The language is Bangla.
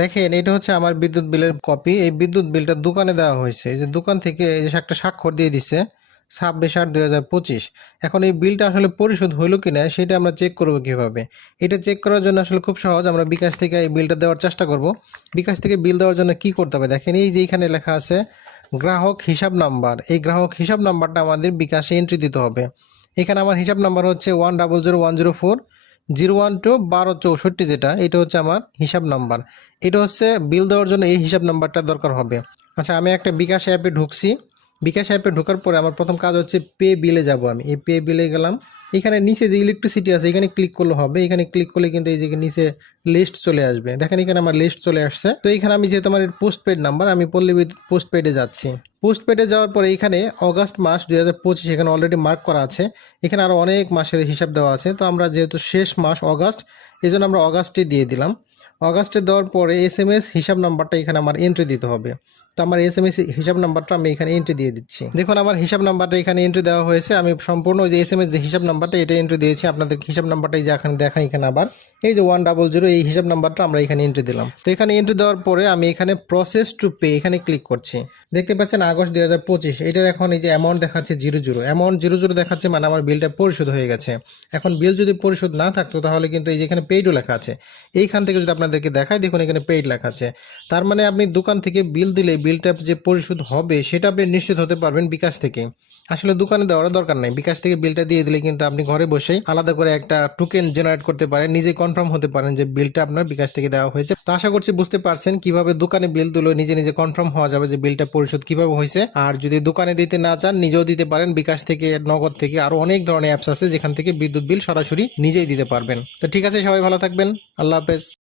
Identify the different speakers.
Speaker 1: দেখেন, এটা হচ্ছে আমার বিদ্যুৎ বিলের কপি এই বিদ্যুৎ বিলটা দোকানে দেওয়া হয়েছে। এই যে দোকান থেকে এই যে একটা স্বাক্ষর দিয়ে দিছে, ছাব্বিশ আট দুই হাজার পঁচিশ। এখন এই বিলটা আসলে পরিশোধ হইল কিনা, সেটা আমরা চেক করব কীভাবে? এটা চেক করার জন্য আসলে খুব সহজ। আমরা বিকাশ থেকে এই বিলটা দেওয়ার চেষ্টা করব। বিকাশ থেকে বিল দেওয়ার জন্য কি করতে হবে? দেখেন, এই যে এখানে লেখা আছে, গ্রাহক হিসাব নাম্বার। এই গ্রাহক হিসাব নাম্বারটা আমাদের বিকাশে এন্ট্রি দিতে হবে। এখানে আমার হিসাব নাম্বার হচ্ছে one double zero one zero four zero one two বারো চৌষট্টি যেটা, এটা হচ্ছে আমার হিসাব নাম্বার। এটা হচ্ছে বিল দেওয়ার জন্য এই হিসাব নাম্বারটা দরকার হবে। আচ্ছা আমি একটা বিকাশ অ্যাপে ঢুকছি। বিকাশ অ্যাপে ঢোকার পরে আমার প্রথম কাজ হচ্ছে পে বিলে যাব আমি। এই পে বিলে গেলাম। এখানে নিচে যে ইলেকট্রিসিটি আছে, এখানে ক্লিক করলে হবে। এখানে ক্লিক করলে কিন্তু এই যে নিচে লিস্ট চলে আসবে। দেখেন এখানে আমার লিস্ট চলে আসছে। তো এখানে আমি যেহেতু আমার পোস্ট পেড নাম্বার আমি পল্লী পোস্ট পেডে যাচ্ছি। পোস্ট পেডে যাওয়ার পরে এখানে অগাস্ট মাস দুই হাজার পঁচিশ এখানে অলরেডি মার্ক করা আছে। এখানে আরও অনেক মাসের হিসাব দেওয়া আছে। তো আমরা যেহেতু শেষ মাস অগাস্ট এই আমরা অগাস্টে দিয়ে দিলাম। অগাস্টে দেওয়ার পরে এস হিসাব নাম্বারটা এখানে আমার এন্ট্রি দিতে হবে। তো আমার এস হিসাব নাম্বারটা আমি এখানে এন্ট্রি দিয়ে দিচ্ছি। দেখুন, আমার হিসাব নাম্বারটা এখানে এন্ট্রি দেওয়া হয়েছে। আমি সম্পূর্ণ যে এস যে হিসাব নাম্বারটা, এটা এন্ট্রি দিয়েছি। আপনাদের হিসাব নাম্বারটা যে এখানে দেখা এখানে আবার। এই যে ওয়ান ডাবল জিরো, এই হিসাব নাম্বারটা আমরা এখানে এন্ট্রি দিলাম। তো এখানে এন্ট্রি দেওয়ার পরে আমি এখানে প্রসেস টু পে এখানে ক্লিক করছি। দেখতে পাচ্ছেন, আগস্ট দুই হাজার পঁচিশ, এটার এখন এই যে অ্যামাউন্ট দেখাচ্ছে zero zero. Amount zero zero দেখাচ্ছে মানে আমার বিলটা পরিশোধ হয়ে গেছে। এখন বিল যদি পরিশোধ না থাকতো, তাহলে কিন্তু এই যে এখানে পেইডও লেখা আছে। এইখান থেকে যদি আপনাদেরকে দেখায় দেখুন এখানে পেইড লেখা আছে। তার মানে আপনি দোকান থেকে বিল দিলে বিলটা যে পরিশোধ হবে, সেটা আপনি নিশ্চিত হতে পারবেন বিকাশ থেকে। আসলে দোকানে দেওয়ার দরকার নাই। বিকাশ থেকে বিলটা দিয়ে দিলে কিন্তু আপনি ঘরে বসেই আলাদা করে একটা টোকেন জেনারেট করতে পারেন, নিজে কনফার্ম হতে পারেন যে বিলটা আপনার বিকাশ থেকে দেওয়া হয়েছে। তো আশা করছি বুঝতে পারছেন কীভাবে দোকানে বিল দিলে, নিজে নিজে কনফার্ম হওয়া যাবে যে বিলটা পরিশোধ কীভাবে হয়েছে। আর যদি দোকানে দিতে না চান, নিজেও দিতে পারেন। বিকাশ থেকে, নগদ থেকে আরও অনেক ধরনের অ্যাপস আছে যেখান থেকে বিদ্যুৎ বিল সরাসরি নিজেই দিতে পারবেন। তো ঠিক আছে, সবাই ভালো থাকবেন। আল্লাহ হাফেজ।